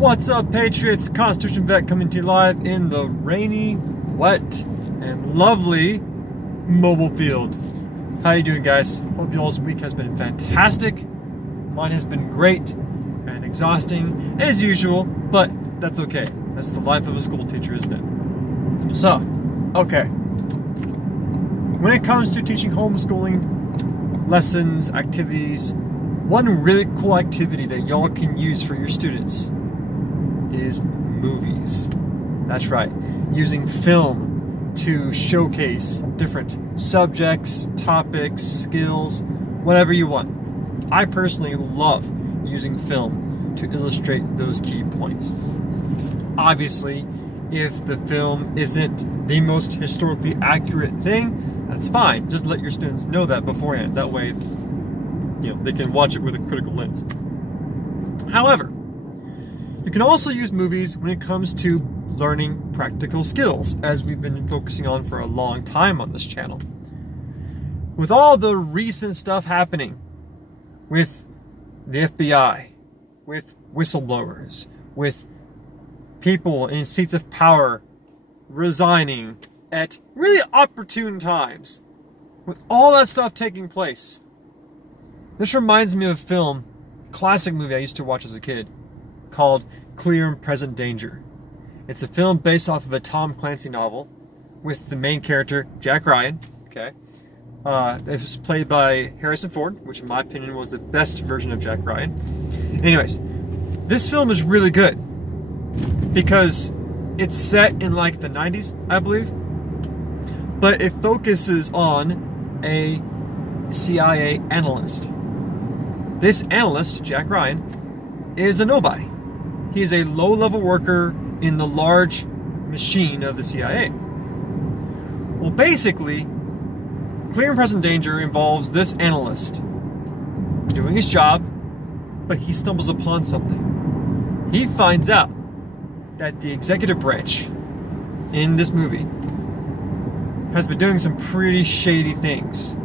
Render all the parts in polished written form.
What's up, Patriots? Constitution Vet coming to you live in the rainy, wet, and lovely Mobile Field. How you doing, guys? Hope y'all's week has been fantastic. Mine has been great and exhausting as usual, but that's okay. That's the life of a school teacher, isn't it? So, okay. When it comes to teaching homeschooling, lessons, activities, one really cool activity that y'all can use for your students is movies. That's right, using film to showcase different subjects, topics, skills, whatever you want. I personally love using film to illustrate those key points. Obviously, if the film isn't the most historically accurate thing, that's fine. Just let your students know that beforehand. That way, they can watch it with a critical lens. However, you can also use movies when it comes to learning practical skills, as we've been focusing on for a long time on this channel. With all the recent stuff happening with the FBI, with whistleblowers, with people in seats of power resigning at really opportune times, with all that stuff taking place, this reminds me of a film, classic movie I used to watch as a kid, called Clear and Present Danger. It's a film based off of a Tom Clancy novel with the main character, Jack Ryan. Okay, it was played by Harrison Ford, which in my opinion was the best version of Jack Ryan. Anyways, this film is really good because it's set in like the 90s, I believe, but it focuses on a CIA analyst. This analyst, Jack Ryan, is a nobody. He is a low-level worker in the large machine of the CIA. Well, basically, Clear and Present Danger involves this analyst doing his job, but he stumbles upon something. He finds out that the executive branch in this movie has been doing some pretty shady things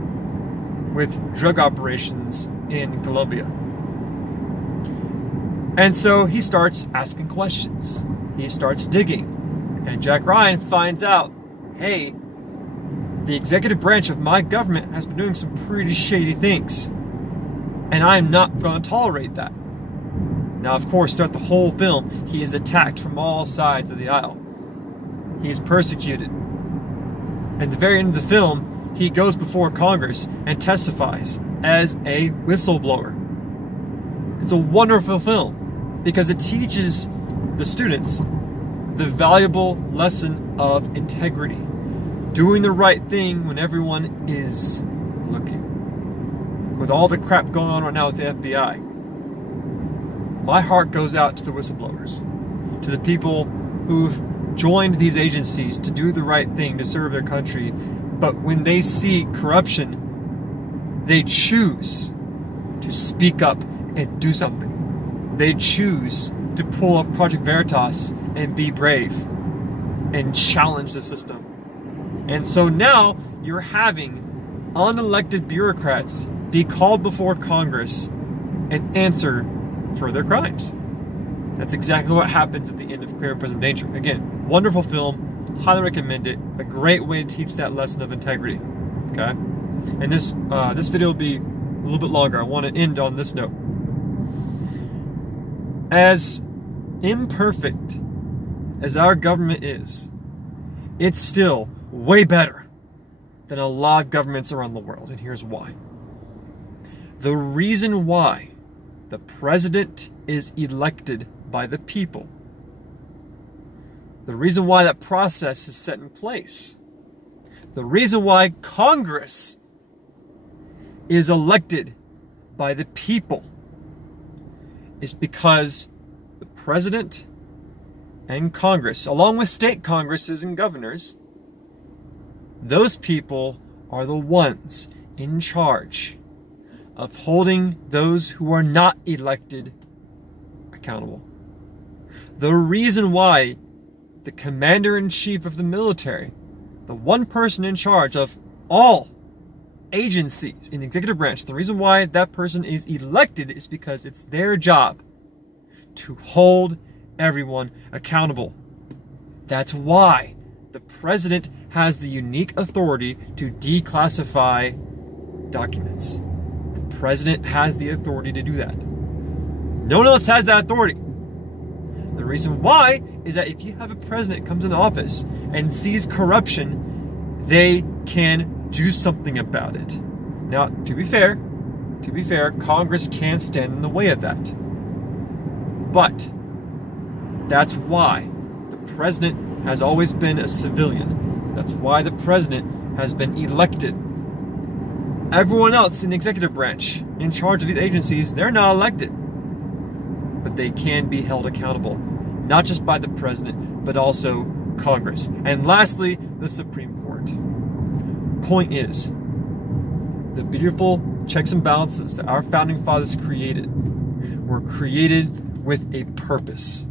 with drug operations in Colombia. And so he starts asking questions. He starts digging. And Jack Ryan finds out, hey, the executive branch of my government has been doing some pretty shady things. And I'm not going to tolerate that. Now, of course, throughout the whole film, he is attacked from all sides of the aisle. He is persecuted. At the very end of the film, he goes before Congress and testifies as a whistleblower. It's a wonderful film because it teaches the students the valuable lesson of integrity. Doing the right thing when everyone is looking. With all the crap going on right now with the FBI, my heart goes out to the whistleblowers, to the people who've joined these agencies to do the right thing, to serve their country, but when they see corruption, they choose to speak up and do something. They choose to pull off Project Veritas and be brave and challenge the system. And so now you're having unelected bureaucrats be called before Congress and answer for their crimes. That's exactly what happens at the end of Clear and Present Danger. Again, wonderful film, highly recommend it. A great way to teach that lesson of integrity. Okay? And this video will be a little bit longer. I want to end on this note. As imperfect as our government is, it's still way better than a lot of governments around the world, and here's why. The reason why the president is elected by the people, the reason why that process is set in place, the reason why Congress is elected by the people is because the president and Congress, along with state congresses and governors, those people are the ones in charge of holding those who are not elected accountable. The reason why the commander-in-chief of the military, the one person in charge of all agencies in the executive branch, the reason why that person is elected is because it's their job to hold everyone accountable. That's why the president has the unique authority to declassify documents. The president has the authority to do that. No one else has that authority. The reason why is that if you have a president that comes into office and sees corruption, they can do something about it. Now, to be fair, Congress can stand in the way of that. But that's why the president has always been a civilian. That's why the president has been elected. Everyone else in the executive branch, in charge of these agencies, they're not elected. But they can be held accountable, not just by the president, but also Congress. And lastly, the Supreme Court. Point is, the beautiful checks and balances that our founding fathers created were created with a purpose.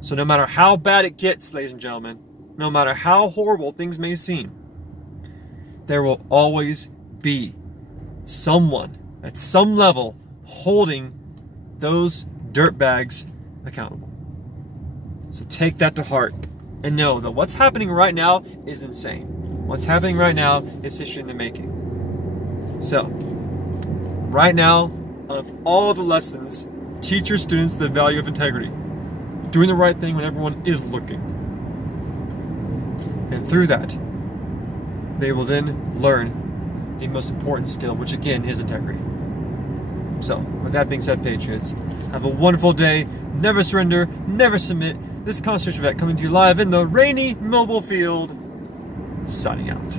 So no matter how bad it gets, ladies and gentlemen, no matter how horrible things may seem, there will always be someone at some level holding those dirtbags accountable. So take that to heart and know that what's happening right now is insane. What's happening right now is history in the making. So, right now, of all the lessons, teach your students the value of integrity. Doing the right thing when everyone is looking. And through that, they will then learn the most important skill, which again is integrity. So, with that being said, Patriots, have a wonderful day. Never surrender, never submit. This is Constitution Vet coming to you live in the rainy Mobile Field. Signing out.